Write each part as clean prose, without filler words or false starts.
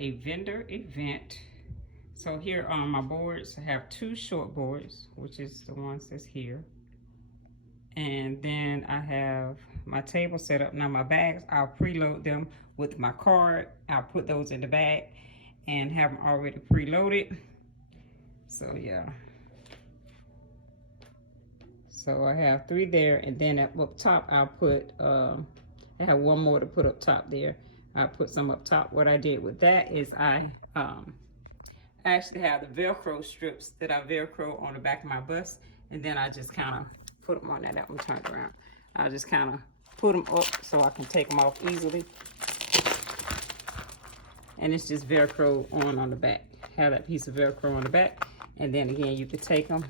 a vendor event. So here on my boards, I have 2 short boards, which is the ones that's here. And then I have my table set up. Now my bags, I'll preload them with my card. I'll put those in the bag and have them already preloaded. So yeah. So I have 3 there, and then up top I'll put, I have 1 more to put up top there. I'll put some up top. What I did with that is I actually have the Velcro strips that I Velcro on the back of my bus, and then I just kind of put them on that one turned around. I just kind of put them up so I can take them off easily. And it's just Velcro on the back. Have that piece of Velcro on the back, and then again you can take them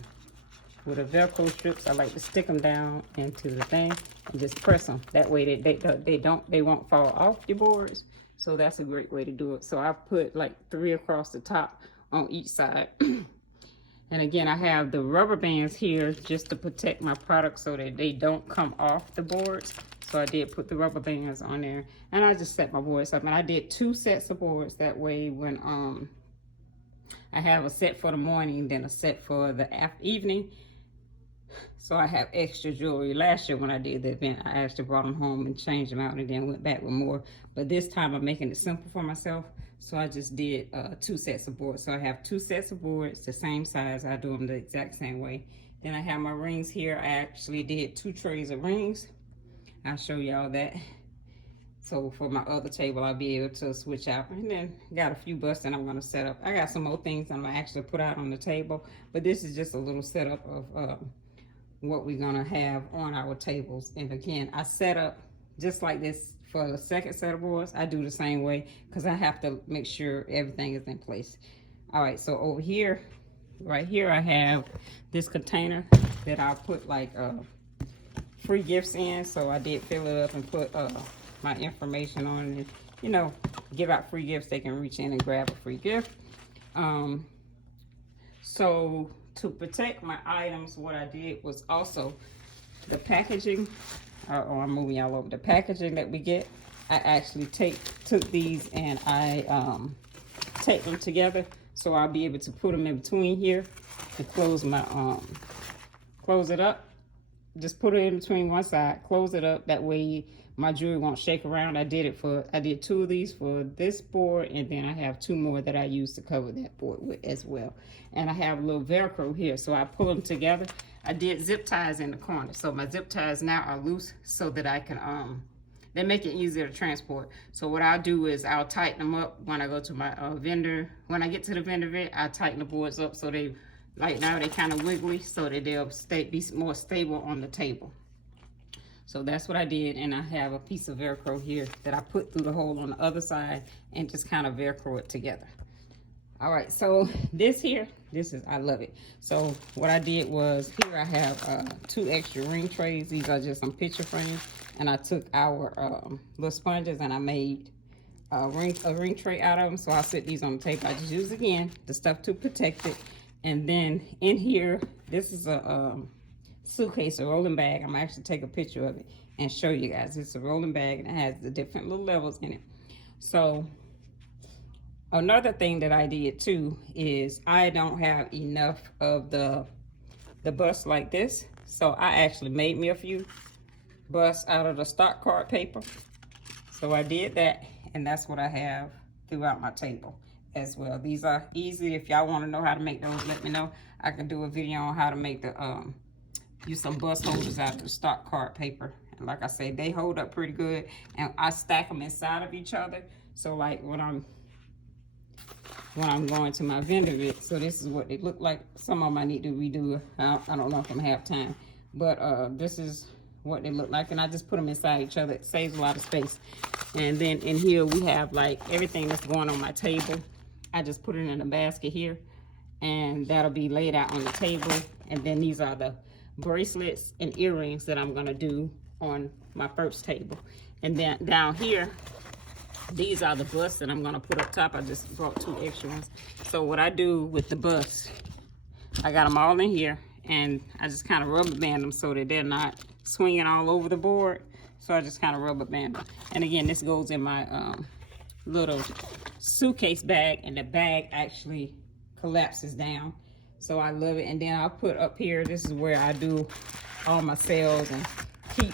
with the Velcro strips. I like to stick them down into the thing and just press them. That way they won't fall off your boards. So that's a great way to do it. So I put like 3 across the top on each side. And again, I have the rubber bands here just to protect my products so that they don't come off the boards. So I did put the rubber bands on there, and I just set my boards up. And I did 2 sets of boards. That way when I have a set for the morning, then a set for the evening. So I have extra jewelry. Last year when I did the event, I actually brought them home and changed them out and then went back with more. But this time I'm making it simple for myself. So I just did 2 sets of boards. So I have 2 sets of boards, the same size. I do them the exact same way. Then I have my rings here. I actually did 2 trays of rings. I'll show y'all that. So for my other table, I'll be able to switch out. And then got a few busts that I'm gonna set up. I got some more things I'm gonna actually put out on the table. But this is just a little setup of what we're gonna have on our tables. And again, I set up just like this for the second set of boards. I do the same way because I have to make sure everything is in place. All right, so over here, right here, I have this container that I'll put like free gifts in. So I did fill it up and put my information on it. You know, give out free gifts. They can reach in and grab a free gift. So to protect my items, what I did was also the packaging. Oh, I'm moving y'all over. The packaging that we get, I actually took these and I tape them together so I'll be able to put them in between here to close my close it up. Just put it in between one side, close it up. That way my jewelry won't shake around. I did 2 of these for this board, and then I have 2 more that I use to cover that board with as well. And I have a little Velcro here, so I pull them together. I did zip ties in the corner, so my zip ties now are loose so that I can they make it easier to transport. So what I'll do is I'll tighten them up when I go to my vendor. When I get to the vendor event, I tighten the boards up so they, like now they kind of wiggly, so that they'll be more stable on the table. So that's what I did, and I have a piece of Velcro here that I put through the hole on the other side and just kind of Velcro it together. All right, so this here, I love it. So what I did was, here I have 2 extra ring trays. These are just some picture frames, and I took our little sponges and I made a ring tray out of them. So I'll set these on the table. I just use, again, the stuff to protect it. And then in here, this is a suitcase, a rolling bag. I'm gonna actually take a picture of it and show you guys. It's a rolling bag and it has the different little levels in it. So another thing that I did too is I don't have enough of the bust like this. So I actually made me a few busts out of the stock card paper. So I did that, and that's what I have throughout my table as well. These are easy. If y'all want to know how to make those, let me know. I can do a video on how to make the use some bust holders out of the stock card paper. And like I said, they hold up pretty good, and I stack them inside of each other. So like when I'm going to my vendor event, so this is what they look like. Some of them I need to redo. I don't know if I'm gonna have time, but this is what they look like, and I just put them inside each other. It saves a lot of space. And then in here we have like everything that's going on my table. I just put it in a basket here, and that'll be laid out on the table. And then these are the bracelets and earrings that I'm gonna do on my first table. And then down here, these are the busts that I'm gonna put up top. I just brought 2 extra ones. So what I do with the busts, I got them all in here, and I just kind of rubber band them so that they're not swinging all over the board. So I just kind of rubber band them. And again, this goes in my little suitcase bag, and the bag actually collapses down. So I love it. And then I'll put up here, this is where I do all my sales and keep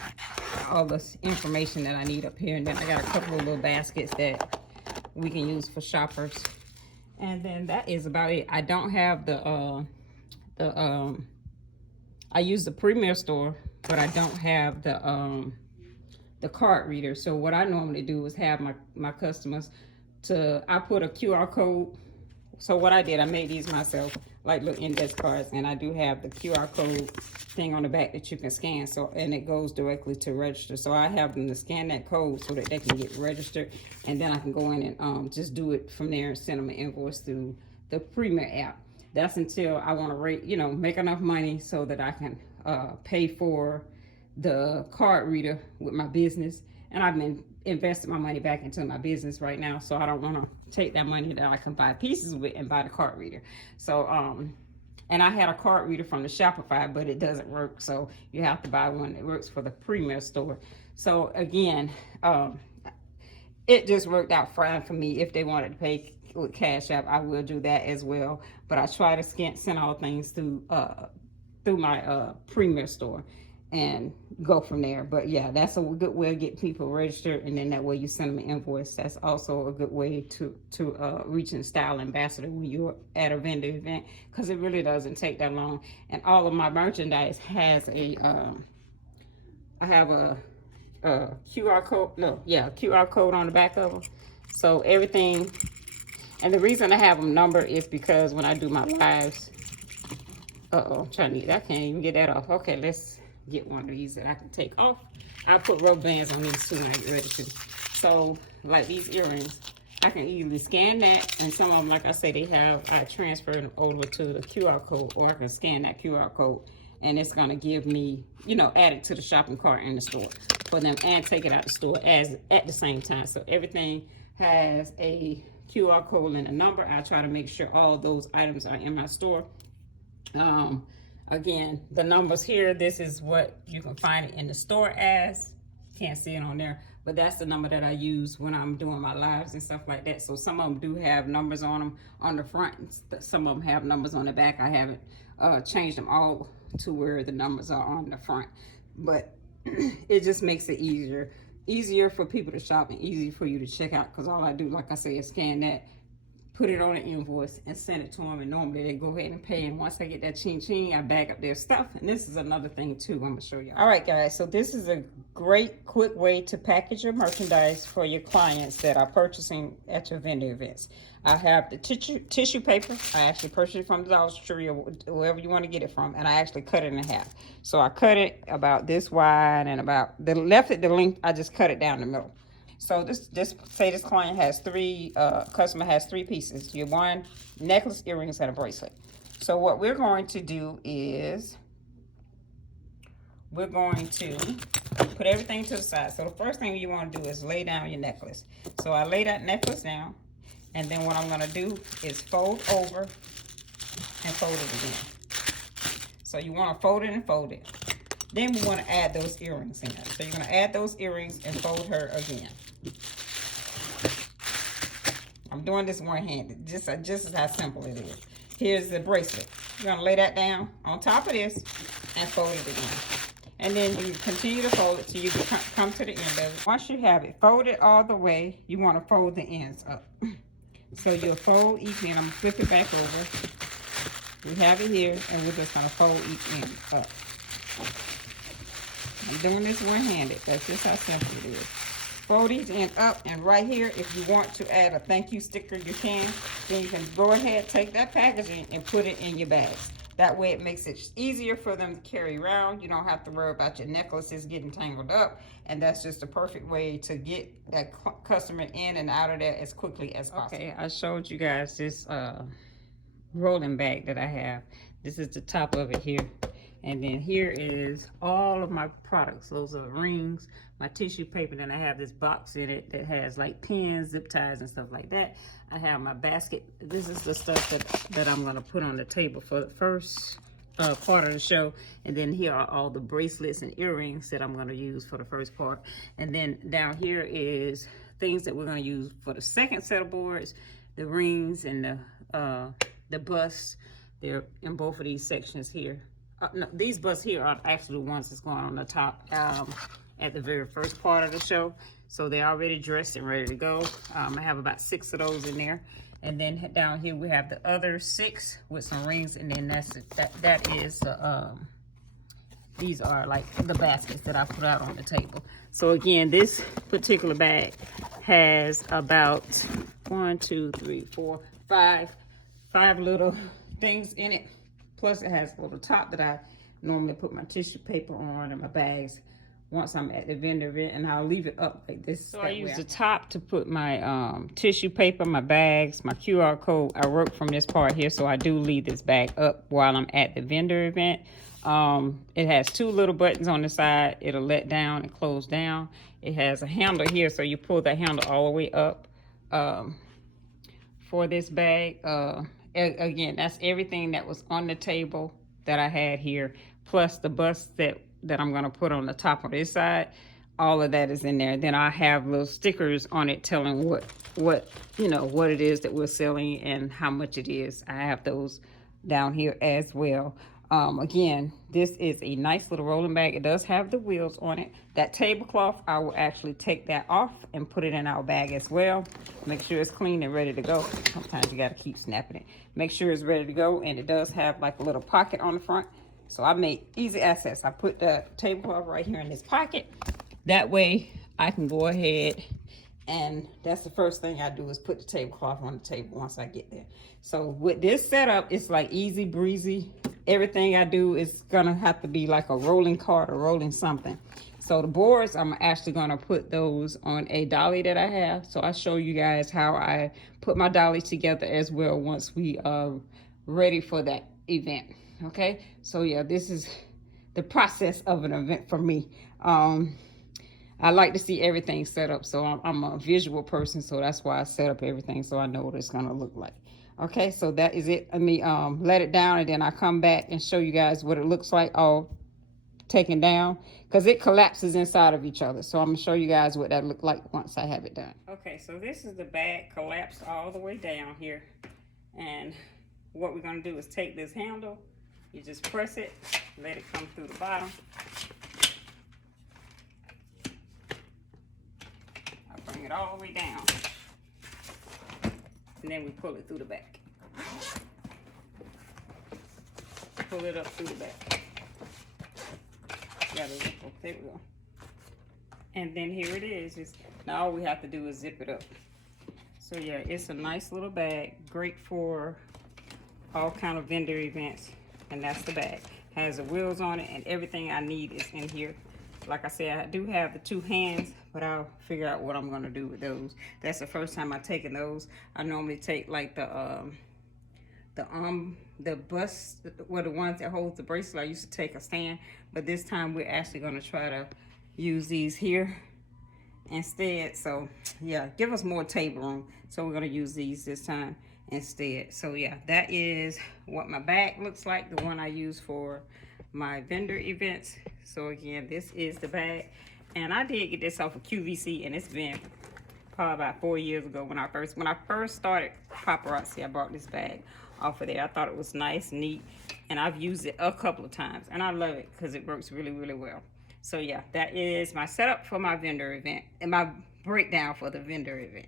all this information that I need up here. And then I got a couple of little baskets that we can use for shoppers. And then that is about it. I don't have I use the Premier store, but I don't have the card reader. So what I normally do is have my customers I put a QR code. So what I did, I made these myself, like little index cards, and I do have the QR code thing on the back that you can scan. So, and it goes directly to register. So I have them to scan that code so that they can get registered, and then I can go in and just do it from there and send them an invoice through the Premier app. That's until I want to make enough money so that I can pay for the card reader with my business. And I've been investing my money back into my business right now, so I don't want to take that money that I can buy pieces with and buy the card reader. So and I had a card reader from the Shopify, but it doesn't work, so you have to buy one that works for the Premier store. So again, it just worked out fine for me. If they wanted to pay with Cash App, I will do that as well, but I try to send all things through my Premier store and go from there. But yeah, that's a good way of getting people registered, and then that way you send them an invoice. That's also a good way to reach a style ambassador when you're at a vendor event, because it really doesn't take that long. And all of my merchandise has I have a QR code. QR code on the back of them. So everything, and the reason I have them numbered is because when I do my lives, I can't even get that off. Okay, let's get one of these that I can take off. I put rubber bands on these too when I get ready to. So like these earrings, I can easily scan that, and some of them, like I say, I transfer them over to the QR code, or I can scan that QR code, and it's gonna give me, add it to the shopping cart in the store for them, and take it out the store at the same time. So everything has a QR code and a number. I try to make sure all those items are in my store. Again, the numbers here, this is what you can find it in the store as. Can't see it on there, but that's the number that I use when I'm doing my lives and stuff like that. So some of them do have numbers on them on the front, some of them have numbers on the back. I haven't changed them all to where the numbers are on the front, but it just makes it easier for people to shop and easy for you to check out, because all I do, like I say, is scan that, put it on an invoice, and send it to them, and normally they go ahead and pay. And once I get that ching, I bag up their stuff. And this is another thing too I'm gonna show you. All right, guys, so this is a great quick way to package your merchandise for your clients that are purchasing at your vendor events. I have the tissue paper. I actually purchased it from the Dollar Tree or wherever you want to get it from, and I actually cut it in half. So I cut it about this wide, and about the length, I just cut it down the middle. So say this client has customer has 3 pieces. You have 1 necklace, earrings, and a bracelet. So what we're going to do is we're going to put everything to the side. So the first thing you want to do is lay down your necklace. So I lay that necklace down, and then what I'm going to do is fold over and fold it again. So you want to fold it and fold it. Then we want to add those earrings in there. So you're going to add those earrings and fold her again. I'm doing this one-handed, just as how simple it is. Here's the bracelet. You're going to lay that down on top of this and fold it again. And then you continue to fold it till you come to the end of it. Once you have it folded all the way, you want to fold the ends up. So you'll fold each end. I'm going to flip it back over. We have it here, and we're just going to fold each end up. I'm doing this one-handed. That's just how simple it is. Fold each end up, and right here, if you want to add a thank you sticker, you can. Then you can go ahead, take that packaging, and put it in your bags. That way it makes it easier for them to carry around. You don't have to worry about your necklaces getting tangled up, and that's just a perfect way to get that customer in and out of there as quickly as possible. Okay, I showed you guys this rolling bag that I have. This is the top of it here. And then here is all of my products. Those are rings, my tissue paper. Then I have this box in it that has like pins, zip ties, and stuff like that. I have my basket. This is the stuff that I'm gonna put on the table for the first part of the show. And then here are all the bracelets and earrings that I'm gonna use for the first part. And then down here is things that we're going to use for the second set of boards, the rings and the bust. They're in both of these sections here. No, these busts here are actually the ones that's going on the top at the very first part of the show. So they're already dressed and ready to go. I have about 6 of those in there. And then down here we have the other 6 with some rings, and then that is these are like the baskets that I put out on the table. So again, this particular bag has about 1, 2, 3, 4, 5 little things in it. Plus it has a little top that I normally put my tissue paper on and my bags once I'm at the vendor event, and I'll leave it up like this. So I use the top to put my tissue paper, my bags, my QR code. I work from this part here, so I do leave this bag up while I'm at the vendor event. It has 2 little buttons on the side. It'll let down and close down. It has a handle here, so you pull the handle all the way up for this bag. Again, that's everything that was on the table that I had here, plus the bust that I'm gonna put on the top of this side. All of that is in there. Then I have little stickers on it telling what it is that we're selling and how much it is. I have those down here as well. Again, this is a nice little rolling bag. It does have the wheels on it. That tablecloth, I will actually take that off and put it in our bag as well. Make sure it's clean and ready to go. Sometimes you gotta keep snapping it. Make sure it's ready to go, and it does have like a little pocket on the front. So I made easy access. I put the tablecloth right here in this pocket. That way I can go ahead, and that's the first thing I do is put the tablecloth on the table once I get there. So with this setup, it's like easy breezy. Everything I do is gonna have to be like a rolling cart or rolling something. So the boards, I'm actually gonna put those on a dolly that I have. So I'll show you guys how I put my dolly together as well once we are ready for that event. Okay, so yeah, this is the process of an event for me. I like to see everything set up, so I'm a visual person, so that's why I set up everything so I know what it's gonna look like. Okay, so that is it. Let me let it down, and then I come back and show you guys what it looks like all taken down, because it collapses inside of each other. So I'm gonna show you guys what that look like once I have it done. Okay, so this is the bag collapsed all the way down here, and what we're gonna do is take this handle, you just press it, let it come through the bottom. I bring it all the way down, and then we pull it through the back. Pull it up through the back. There we go. And then here it is. Now all we have to do is zip it up. So yeah, it's a nice little bag, great for all kind of vendor events. And that's the bag. Has the wheels on it, and everything I need is in here. Like I said, I do have the 2 hands, but I'll figure out what I'm gonna do with those. That's the first time I've taken those. I normally take like the bust, well, the ones that hold the bracelet. I used to take a stand, but this time we're actually gonna try to use these here instead. So yeah, give us more table room. So we're gonna use these this time instead. So yeah, that is what my bag looks like, the one I use for my vendor events. So again, this is the bag, and I did get this off of QVC, and it's been probably about 4 years ago when I first started Paparazzi. I bought this bag off of there. I thought it was nice, neat, and I've used it a couple of times, and I love it because it works really, really well. So yeah, that is my setup for my vendor event and my breakdown for the vendor event.